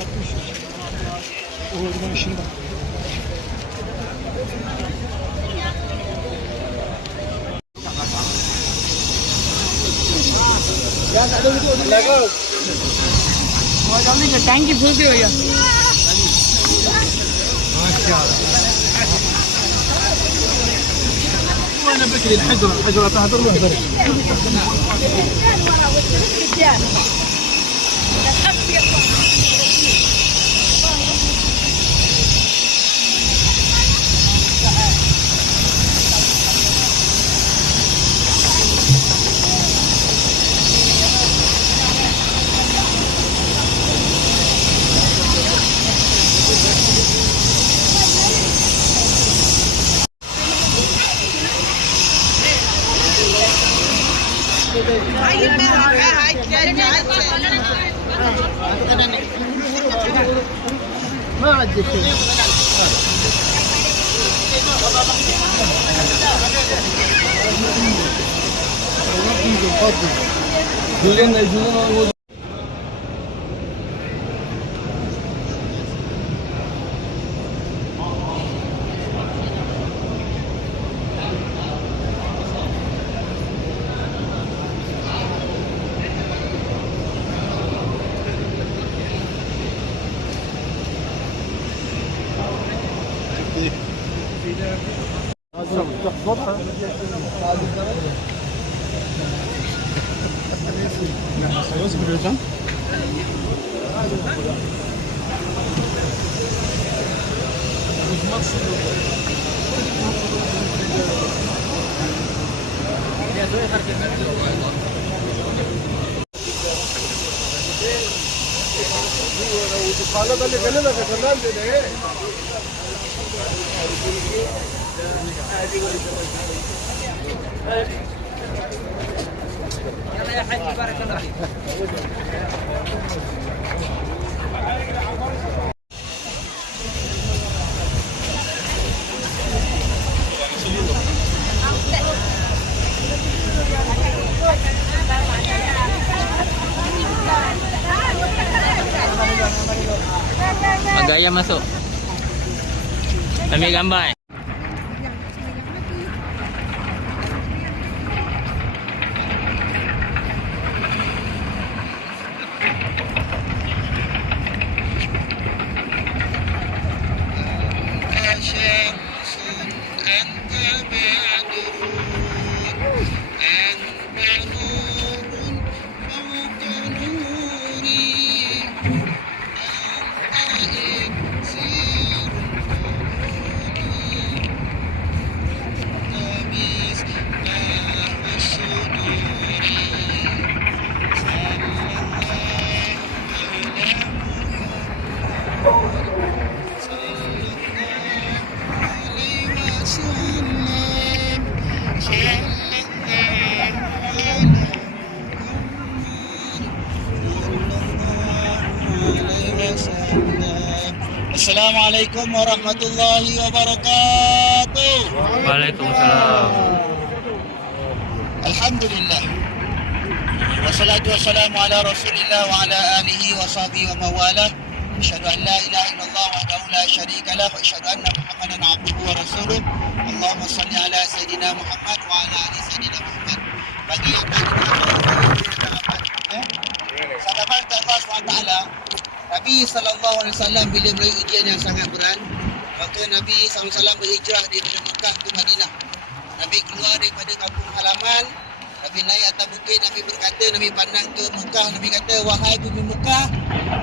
Orman işinde. Ya tak ada duduk di level. Mau kali ke tangki full dia ya. Masya-Allah. Mana بكري الحجر الحجر تحضر له برد. ما عندي شيء. Gaya masuk. Ambil gambar. Assalamualaikum warahmatullahi wabarakatuh. Waalaikumsalam. Alhamdulillah. Wassalatu wassalamu ala Rasulillah wa ala alihi wa sahbihi wa mawalah. Asyhadu an la ilaha illallah wahdahu la syarika lah wa asyhadu anna Muhammadan abduhu wa rasuluh. Allahumma shalli ala sayidina Muhammad wa ala ali sayidina Muhammad. Bagi yang tak sahabat Allah SWT, Nabi SAW bila melalui ujian yang sangat berat, waktu Nabi SAW berhijrah daripada Mekah ke Madinah, Nabi keluar daripada kampung halaman, Nabi naik atas bukit, Nabi berkata, Nabi pandang ke Mekah, Nabi kata, wahai bumi Mekah,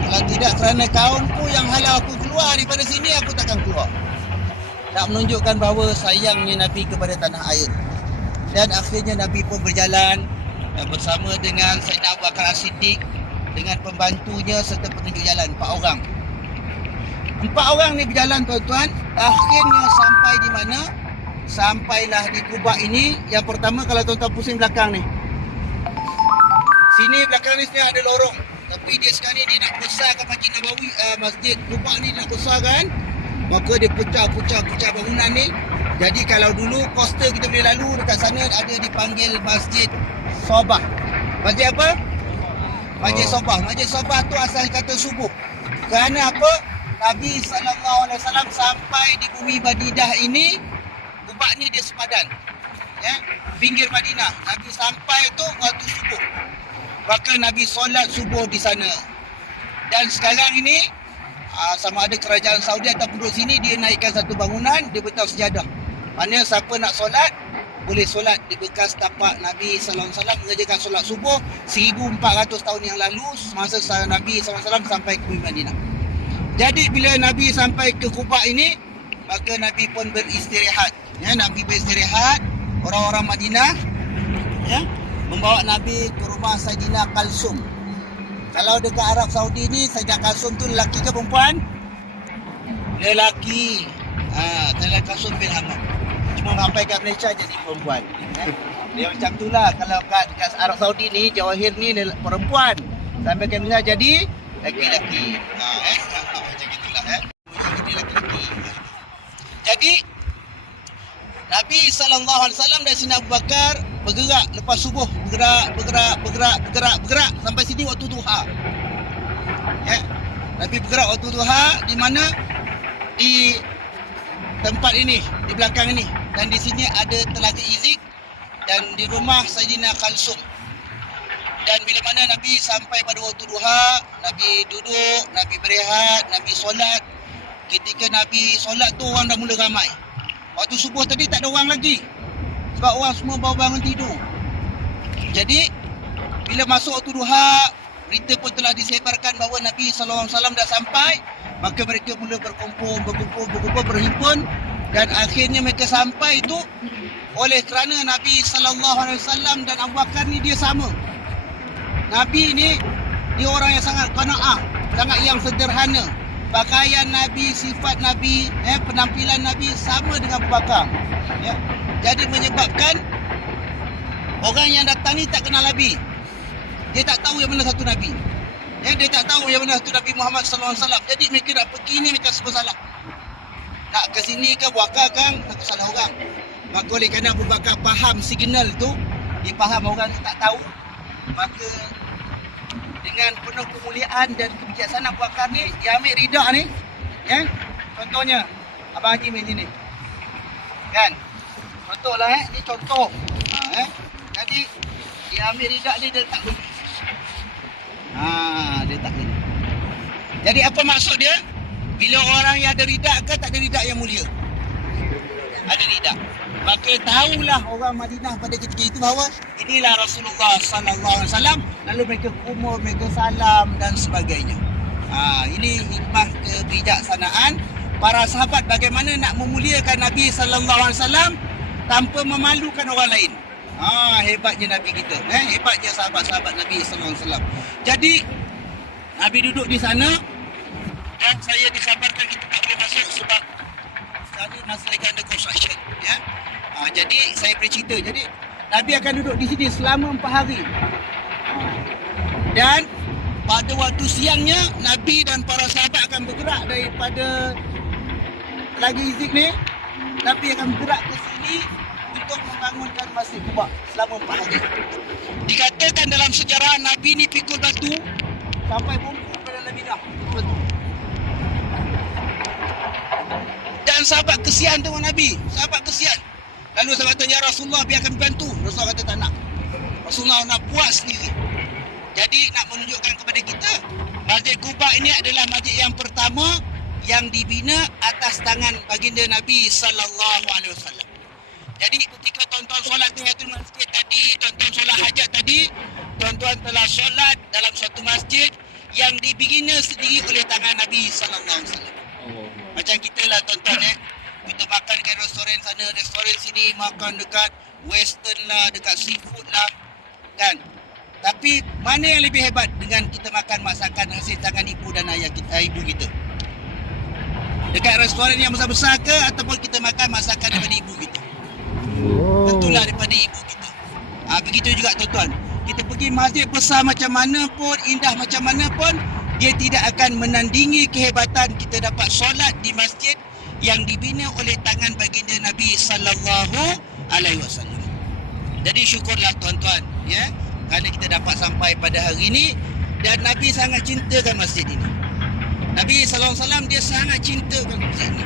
kalau tidak kerana kaumku yang halau aku keluar daripada sini, aku takkan keluar. Nak menunjukkan bahawa sayangnya Nabi kepada tanah air. Dan akhirnya Nabi pun berjalan bersama dengan Sayyidina Abu Bakar As-Siddiq, dengan pembantunya serta penunjuk jalan, 4 orang. 4 orang ni berjalan tuan-tuan, akhirnya sampai di mana? Sampailah di Quba ini. Yang pertama, kalau tuan-tuan pusing belakang ni, sini belakang ni sini ada lorong, tapi dia sekarang ni dia nak besarkan Masjid Nabawi, Masjid Quba ni nak besarkan, maka dia pecah bangunan ni. Jadi kalau dulu coastal kita boleh lalu dekat sana, ada dipanggil Masjid Sobah. Masjid apa? Masjid Sobah. Masjid Sobah tu asal kata subuh. Kerana apa? Nabi SAW sampai di bumi Madinah ini, Quba ni dia sepadan. Ya, pinggir Madinah. Nabi sampai tu waktu subuh. Maka Nabi solat subuh di sana. Dan sekarang ini sama ada kerajaan Saudi ataupun duduk sini, dia naikkan satu bangunan, dia letak sejadah. Mana siapa nak solat, boleh solat di bekas tapak Nabi SAW mengerjakan solat subuh 1400 tahun yang lalu, semasa Nabi SAW sampai ke bumi Madinah. Jadi bila Nabi sampai ke Quba ini, maka Nabi pun beristirahat. Ya, Nabi beristirahat. Orang-orang Madinah ya, membawa Nabi ke rumah Sayyidina Kalsum. Kalau dekat Arab Saudi ni, Sayyidina Kalsum tu lelaki ke perempuan? Lelaki. Sayyidina Kalsum bin Hamam. Cuma sampai kat Malaysia jadi perempuan. Dia macam tu lah. Kalau kat Arab Saudi ni, Jawahir ni perempuan. Sampai kat Malaysia jadi lelaki-lelaki. Macam itulah. Jadi lelaki-lelaki. Jadi Nabi SAW dan Sayyidina Abu Bakar bergerak lepas subuh, bergerak sampai sini waktu duha. Ya. Nabi bergerak waktu duha di mana? Di tempat ini, di belakang ini. Dan di sini ada Telaga Izik dan di rumah Sayyidina Kalsum. Dan bila mana Nabi sampai pada waktu duha, Nabi duduk, Nabi berehat, Nabi solat. Ketika Nabi solat tu orang dah mula ramai. Waktu subuh tadi tak ada orang lagi. Sebab orang semua baru bangun tidur. Jadi, bila masuk waktu duha, berita pun telah disebarkan bahawa Nabi SAW dah sampai. Maka mereka mula berkumpul, berhimpun. Dan akhirnya mereka sampai itu oleh kerana Nabi SAW dan Abu Bakar ni dia sama. Nabi ni, dia orang yang sangat qanaah, sangat yang sederhana. Pakaian Nabi, sifat Nabi, penampilan Nabi sama dengan Abu Bakar. Ya. Jadi menyebabkan orang yang datang ni tak kenal Nabi. Dia tak tahu yang mana satu Nabi. Ya, dia tak tahu yang mana satu Nabi Muhammad SAW. Jadi mereka nak pergi ni macam serba salah. Nak ke sini ke buakar kan, takut salah orang. Maka oleh kerana Abu Bakar faham signal tu, dia faham orang tu tak tahu. Maka dengan penuh kemuliaan dan kebijaksanaan Abu Bakar ni, dia ambil rida ni, ya. Contohnya, Abang Haji main sini. Kan? Contohlah ni contoh. Jadi dia ambil rida ni, dia letak sini. Dia letak sini. Jadi apa maksud dia? Bila orang yang ada rida ke tak ada rida yang mulia? Ada rida. Maka tahulah orang Madinah pada ketika itu bahawa inilah Rasulullah SAW. Lalu mereka kumur, mereka salam dan sebagainya. Ini hikmah kebijaksanaan para sahabat bagaimana nak memuliakan Nabi SAW tanpa memalukan orang lain. Hebatnya Nabi kita. Hebatnya sahabat-sahabat Nabi SAW. Jadi Nabi duduk di sana dan saya dikhabarkan kita tak boleh masuk sebab sekarang masih lagi under construction. Ya. Jadi saya bercerita. Jadi Nabi akan duduk di sini selama 4 hari. Dan pada waktu siangnya Nabi dan para sahabat akan bergerak daripada Telaga Izik ni. Nabi akan bergerak ke sini untuk membangunkan Masjid Quba selama 4 hari. Dikatakan dalam sejarah Nabi ni pikul batu sampai bungkuk pada Madinah. Batu. Dan sahabat kesian dengan Nabi. Sahabat kesian. Lalu sahabat kata, ya Rasulullah biarkan bantu. Rasulullah kata tak nak. Rasulullah nak buat sendiri. Jadi nak menunjukkan kepada kita, Masjid Quba ini adalah masjid yang pertama yang dibina atas tangan baginda Nabi SAW. Jadi ketika tuan-tuan solat tahiyatul masjid tadi, tuan-tuan solat hajat tadi, tuan-tuan telah solat dalam suatu masjid yang dibina sendiri oleh tangan Nabi SAW. Macam kita lah tuan-tuan kita makan dekat restoran sana, restoran sini, makan dekat western lah, dekat seafood lah, kan? Tapi mana yang lebih hebat dengan kita makan masakan hasil tangan ibu dan ayah kita, ibu kita? Dekat restoran yang besar-besar ke ataupun kita makan masakan daripada ibu kita? Tentulah daripada ibu kita. Begitu juga tuan-tuan. Kita pergi masjid besar macam mana pun, indah macam mana pun, dia tidak akan menandingi kehebatan kita dapat solat di masjid yang dibina oleh tangan baginda Nabi SAW. Jadi syukurlah tuan-tuan, ya, kerana kita dapat sampai pada hari ini dan Nabi sangat cintakan masjid ini. Nabi SAW dia sangat cintakan masjid ni.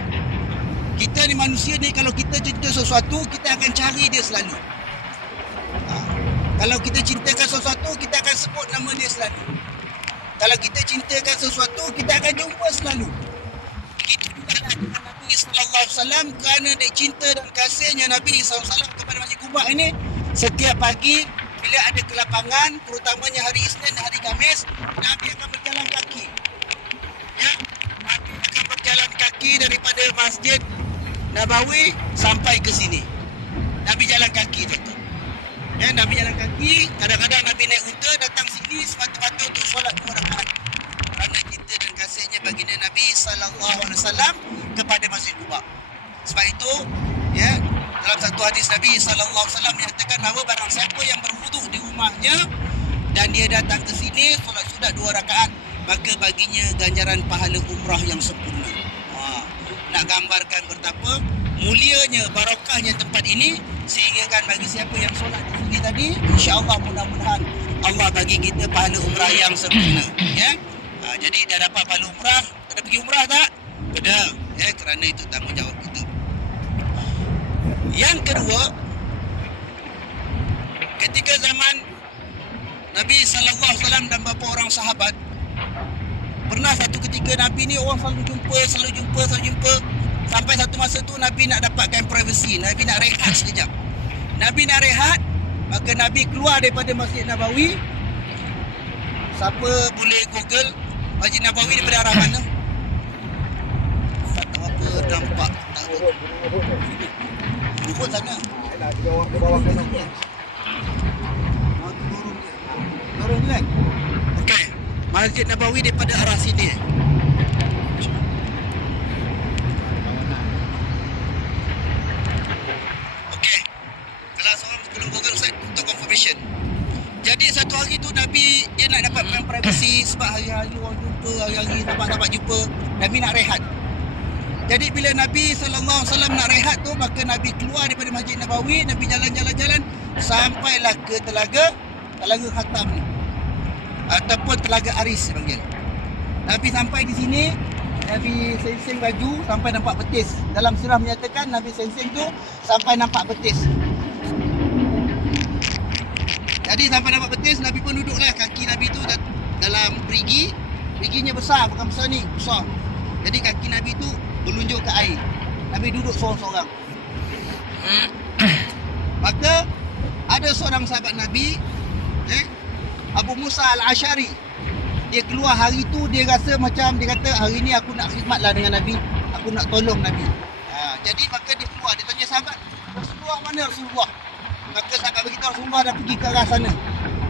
Kita ni manusia ni, kalau kita cinta sesuatu, kita akan cari dia selalu. Kalau kita cintakan sesuatu, kita akan sebut nama dia selalu. Kalau kita cintakan sesuatu, kita akan jumpa selalu. Begitu juga dengan Nabi SAW, kerana dia cinta dan kasihnya Nabi SAW kepada Masjid Quba ini, setiap pagi bila ada kelapangan, terutamanya hari Isnin dan hari Khamis, Nabi akan berjalan kaki. Ya, Nabi akan berjalan kaki daripada Masjid Nabawi sampai ke sini. Nabi jalan kaki tu. Ya, Nabi jalan kaki, kadang-kadang Nabi naik unta datang sini semata-mata untuk solat 2 rakaat. Kerana cinta dan kasihnya baginda Nabi SAW kepada Masjid Quba. Sebab itu, ya, dalam satu hadis Nabi SAW menyatakan bahawa barang siapa yang berwuduk di rumahnya dan dia datang ke sini solat sunat 2 rakaat, maka baginya ganjaran pahala umrah yang sempurna. Nak gambarkan betapa mulianya, barakahnya tempat ini, sehingga kan bagi siapa yang solat di sini tadi, insya-Allah mudah-mudahan Allah bagi kita pahala umrah yang sempurna. Ya, jadi dah dapat pahala umrah, dah pergi umrah tak? Dah. Ya, kerana itu tanggungjawab kita. Yang kedua, ketika zaman Nabi SAW dan beberapa orang sahabat, pernah satu ketika Nabi ni orang selalu jumpa. Sampai satu masa tu Nabi nak dapatkan privacy. Nabi nak rehat sekejap. Nabi nak rehat, maka Nabi keluar daripada Masjid Nabawi. Siapa boleh Google Masjid Nabawi daripada arah mana? Tak tahu apa nampak. Tak tahu. Duduk sana. Turun ni kan? Okey. Masjid Nabawi daripada arah sini. Okey. Kalau seorang belum Google Ustaz untuk confirmation. Jadi satu hari tu Nabi dia nak dapatkan privacy sebab hari-hari orang jumpa, hari-hari sahabat-sahabat jumpa. Nabi nak rehat. Jadi bila Nabi SAW nak rehat tu, maka Nabi keluar daripada Masjid Nabawi, Nabi jalan-jalan sampailah ke Telaga Khatam ni. Ataupun Telaga Aris panggil. Nabi sampai di sini, Nabi seng-seng baju sampai nampak betis. Dalam sirah menyatakan Nabi seng-seng tu sampai nampak betis. Jadi sampai nampak betis, Nabi pun duduklah. Kaki Nabi tu dalam periginya besar, bukan besar ni, besar. Jadi kaki Nabi tu berlunjuk ke air. Nabi duduk seorang-seorang. Maka ada seorang sahabat Nabi, Abu Musa Al-Ash'ari. Dia keluar hari tu, dia rasa macam, dia kata hari ni aku nak khidmatlah dengan Nabi, aku nak tolong Nabi. Jadi maka dia keluar, dia tanya sahabat, Rasulullah mana Rasulullah? Maka sahabat beritahu Rasulullah dah pergi ke arah sana.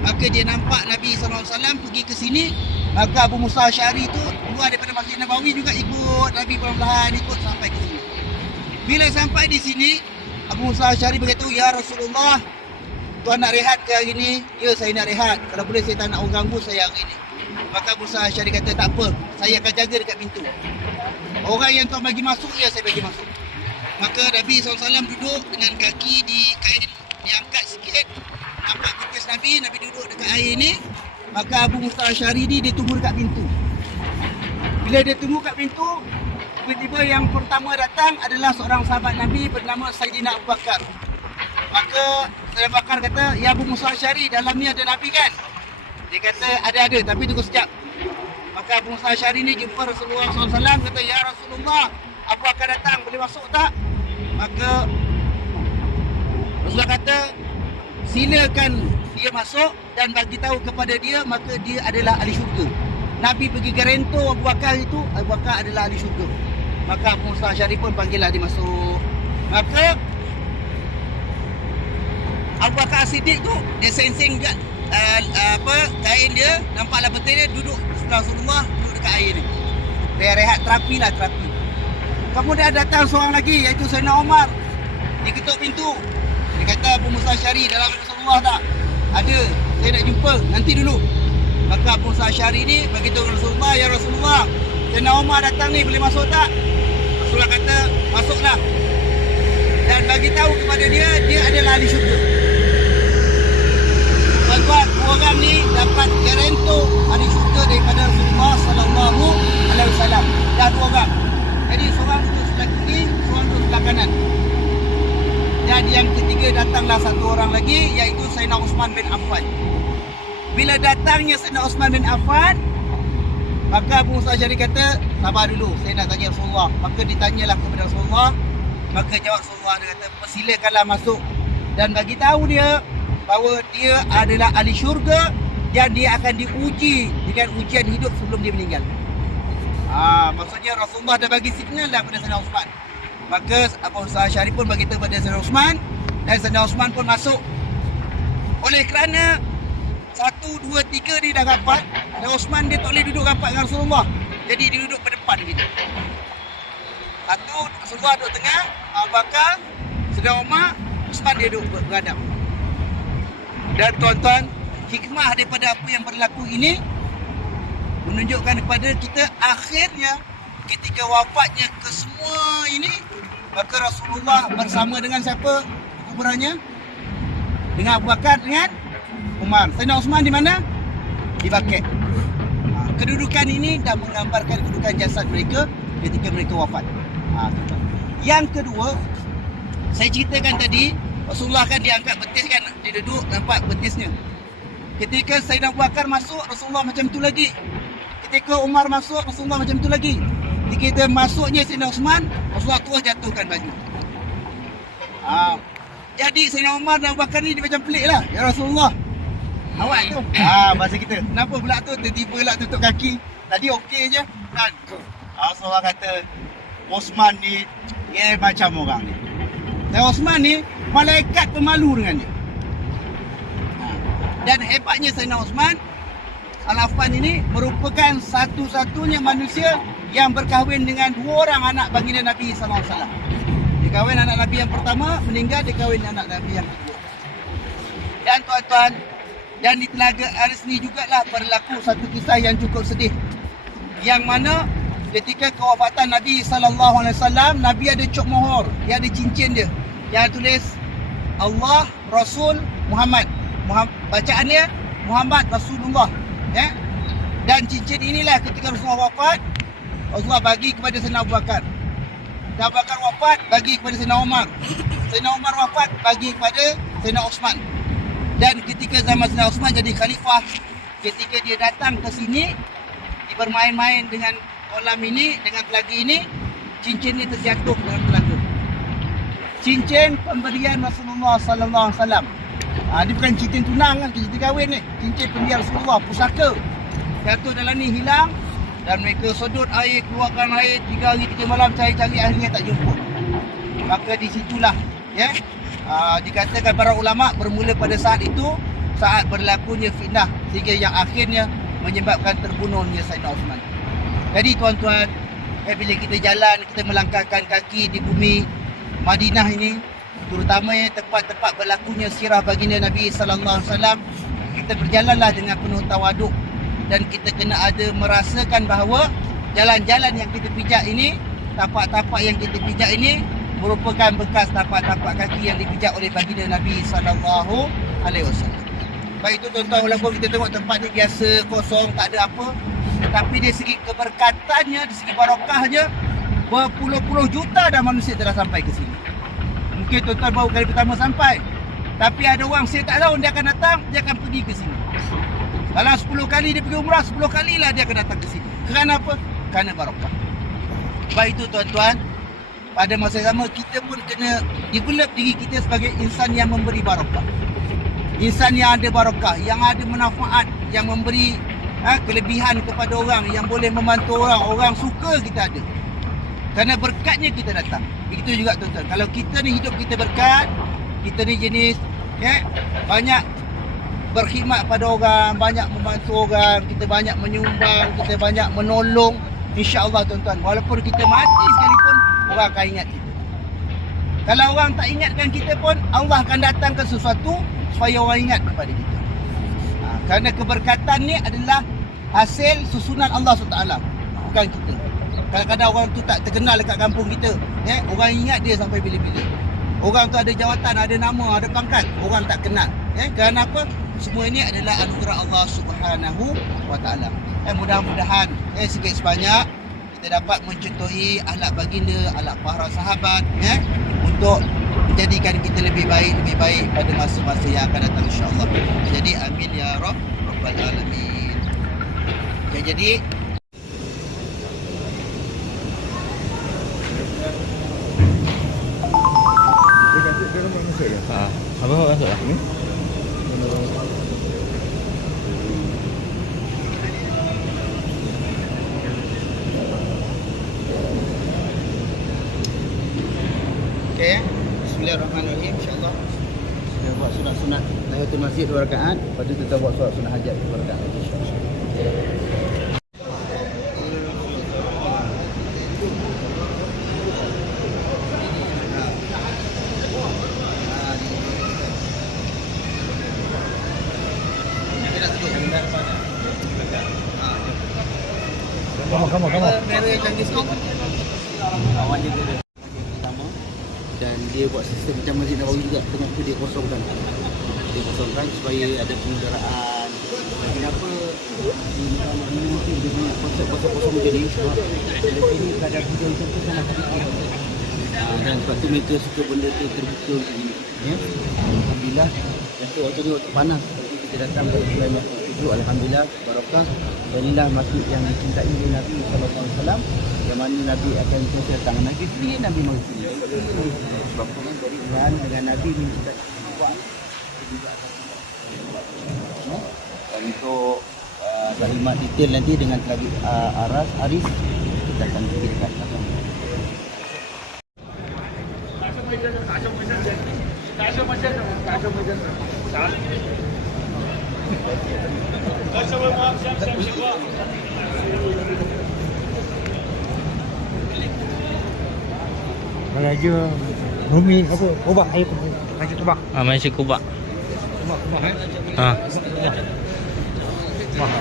Maka dia nampak Nabi SAW pergi ke sini. Maka Abu Musa Al-Ash'ari tu keluar daripada Masjid Nabawi juga ikut Nabi perlahan-lahan ikut sampai ke sini. Bila sampai di sini, Abu Musa Al-Ash'ari berkata, ya Rasulullah, tuan nak rehat ke hari ni? Ya, saya nak rehat. Kalau boleh saya tak nak orang ganggu saya hari ni. Maka Abu Musa Al-Ash'ari kata, tak apa, saya akan jaga dekat pintu. Orang yang tuan bagi masuk, ya saya bagi masuk. Maka Nabi SAW duduk dengan kaki di kain diangkat sikit. Nampak betis Nabi duduk dekat air ni. Maka Abu Musa Al-Ash'ari ni dia tunggu dekat pintu. Bila dia tunggu kat pintu, tiba-tiba yang pertama datang adalah seorang sahabat Nabi bernama Sayyidina Abu Bakar. Maka Sayyidina Abu Bakar kata, ya Abu Musa Al-Ash'ari, dalam ni ada Nabi kan? Dia kata, ada, tapi tunggu sekejap. Maka Abu Musa Al-Ash'ari ni jumpa Rasulullah SAW, kata, ya Rasulullah, Abu Bakar datang, boleh masuk tak? Maka Rasulullah kata, silakan dia masuk dan bagi tahu kepada dia, maka dia adalah ahli syurga. Nabi pergi garantor Abu Bakar itu, Abu Bakar adalah ahli syurga. Maka Abu Musa Al-Ash'ari pun panggillah dia masuk. Maka Abu Bakar Siddiq tu dia seng-seng juga kain dia, nampaklah betul dia duduk setelah Rasulullah duduk dekat air ni. Dia rehat terapi. Kemudian datang seorang lagi iaitu Sayyidina Umar. Dia ketuk pintu. Dia kata, Abu Musa Al-Ash'ari, dalam Rasulullah tak? Ada, saya nak jumpa, nanti dulu. Maka Abu Musa Al-Ash'ari ni beritahu Rasulullah, ya Rasulullah, Sayyidina Umar datang ni, boleh masuk tak? Rasulullah kata, masuklah. Dan bagi tahu kepada dia, dia adalah ahli syurga. Tuan-tuan, dua orang ni dapat garantor ahli syurga daripada Rasulullah SAW. Dah 2 orang. Jadi seorang duduk sebelah kiri, seorang duduk sebelah kanan. Dan yang ketiga datanglah 1 orang lagi, iaitu Sayyidina Uthman bin Affan. Bila datangnya Sayyidina Uthman bin Affan, maka Abu Musa Asy'ari kata, sabar dulu, saya nak tanya Rasulullah. Maka ditanyalah kepada Rasulullah. Maka jawab Rasulullah, dia kata, persilakanlah masuk. Dan bagi tahu dia bahawa dia adalah ahli syurga dan dia akan diuji dengan ujian hidup sebelum dia meninggal. Maksudnya Rasulullah dah bagi signal dah pada Sayyidina Uthman. Maka Abu Musa Asy'ari pun bagi tahu pada Sayyidina Uthman, dan Sayyidina Uthman pun masuk. Oleh kerana 1, 2, 3 dia dah rapat, dan Uthman dia tak boleh duduk rapat dengan Rasulullah. Jadi dia duduk pada depan gitu. Satu, Rasulullah duduk tengah, Abu Bakar, Sayyidina Umar, Uthman dia duduk beradab. Dan tuan-tuan, hikmah daripada apa yang berlaku ini menunjukkan kepada kita akhirnya ketika wafatnya kesemua ini, maka Rasulullah bersama dengan siapa kuburannya? Dengan Abu Bakar, dengan Umar. Sayyidina Uthman di mana? Di Baqi'. Kedudukan ini dah menggambarkan kedudukan jasad mereka ketika mereka wafat. Yang kedua, saya ceritakan tadi, Rasulullah kan diangkat betis kan, dia duduk nampak betisnya. Ketika Sayyidina Abu Bakar masuk, Rasulullah macam tu lagi. Ketika Umar masuk, Rasulullah macam tu lagi. Ketika masuknya Sayyidina Uthman, Rasulullah terus jatuhkan baju. Jadi Sayyidina Umar dan Abu Bakar ni dia macam pelik lah. Ya Rasulullah, awak tu. Bahasa kita. Kenapa pula tu tiba-tiba lah tutup kaki? Tadi okey je kan. Rasulullah kata, Uthman ni dia macam orang ni. Dan Uthman ni malaikat pemalu dengan dia. Dan hebatnya Sayyidina Uthman Al-Affan ini merupakan satu-satunya manusia yang berkahwin dengan 2 orang anak baginda Nabi SAW. Dia kahwin anak Nabi yang pertama, meninggal, dia kahwin anak Nabi yang kedua. Dan tuan-tuan, dan di Telaga Arsni jugalah berlaku satu kisah yang cukup sedih. Yang mana ketika kewafatan Nabi SAW, Nabi ada cok mohor, dia ada cincin dia yang tulis Allah, Rasul, Muhammad. Bacaan dia Muhammad Rasulullah, ya. Dan cincin inilah ketika Rasulullah wafat, Rasulullah bagi kepada Sayyidina Abu Bakar. Dan Abu Bakar wafat, bagi kepada Sayyidina Umar. Sayyidina Umar wafat, bagi kepada Sayyidina Uthman. Dan ketika zaman Sayyidina Uthman jadi khalifah, ketika dia datang ke sini, dia bermain-main dengan kolam ini, dengan telaga ini, cincin ini terjatuh dalam telaga. Cincin pemberian Rasulullah sallallahu alaihi wasallam. Dia bukan cincin tunang kan, cincin kahwin ni. Cincin pemberian Rasulullah, pusaka. Jatuh dalam ni, hilang. Dan mereka sedut air, keluarkan air 3 hari 3 malam, cari-cari, akhirnya tak jumpa. Maka di situlah, ya, dikatakan para ulama bermula pada saat itu, saat berlakunya fitnah, sehingga yang akhirnya menyebabkan terbunuhnya Sayyidina Uthman. Jadi tuan-tuan, bila kita jalan, kita melangkahkan kaki di bumi Madinah ini, terutamanya tempat-tempat berlakunya sirah baginda Nabi sallallahu alaihi wasallam, kita berjalanlah dengan penuh tawaduk, dan kita kena ada merasakan bahawa jalan-jalan yang kita pijak ini, tapak-tapak yang kita pijak ini merupakan bekas tapak-tapak kaki yang dipijak oleh baginda Nabi sallallahu alaihi wasallam. Baik itu tuan-tuan, walaupun kita tengok tempat ni biasa, kosong, tak ada apa, tetapi dari segi keberkatannya, dari segi barokahnya, berpuluh-puluh juta dah manusia telah sampai ke sini. Mungkin tuan-tuan baru kali pertama sampai, tapi ada orang saya tak tahu, dia akan datang, dia akan pergi ke sini. Kalau 10 kali dia pergi umrah, 10 kalilah dia akan datang ke sini. Kerana apa? Kerana barokah. Baik itu tuan-tuan, pada masa yang sama kita pun kena develop diri kita sebagai insan yang memberi barokah. Insan yang ada barokah, yang ada manfaat, yang memberi kelebihan kepada orang, yang boleh membantu orang, orang suka kita ada. Kerana berkatnya kita datang. Begitu juga tuan-tuan, kalau kita ni hidup kita berkat, kita ni jenis banyak berkhidmat pada orang, banyak membantu orang, kita banyak menyumbang, kita banyak menolong, insya-Allah tuan-tuan, walaupun kita mati sekalipun, orang akan ingat kita. Kalau orang tak ingatkan kita pun, Allah akan datangkan sesuatu supaya orang ingat kepada kita. Kerana keberkatan ni adalah hasil susunan Allah SWT, bukan kita. Kadang-kadang orang tu tak terkenal dekat kampung kita, orang ingat dia sampai bila-bila. Orang tu ada jawatan, ada nama, ada pangkat, orang tak kenal. Kerana apa? Semua ini adalah anugerah Allah Subhanahu wa taala. Mudah-mudahan sikit sebanyak kita dapat mencontohi akhlak baginda, akhlak para sahabat, untuk menjadikan kita lebih baik pada masa-masa yang akan datang, insya-Allah. Jadi amin ya rabbal alamin. Jadi Apa masuk lah? okey. Bismillahirrahmanirrahim, insya-Allah. Kita buat sunat-sunat tahiyatul masjid 2 rakaat, lepas tu kita buat solat sunat hajat 2 rakaat, insya-Allah. Kamu. Kamera yang canggih sikit. Awalnya dia pertama dan dia buat sistem macam Masjid Nabawi juga, tengah tu dia kosongkan. Dia kosongkan supaya ada pengudaraan. Kenapa di Muhammad ini mungkin dia banyak kosong-kosong macam ni, sebab ini kadang video macam tu sangat sedikit. Dan sebab tu mereka suka benda tu terbuka macam ni. Ya? Alhamdulillah. Dan tu waktu ni waktu panas. Kita datang ke Kuala Masjid, alhamdulillah, barakah. Dan inilah masjid yang dicintai oleh Nabi sallallahu alaihi wasallam, yang mana Nabi akan selesai tangan Nabi sendiri, Nabi mau sini. Sebab orang dari Quran dengan Nabi mencintai buat juga akan buat. Dan untuk kalimat detail nanti dengan Tabib Aris kita akan pergi dekat belakang. Raja Rumi apa? Kubah air tu. Raja Kubah. Masih Kubah. Kubah Ah. Kubah.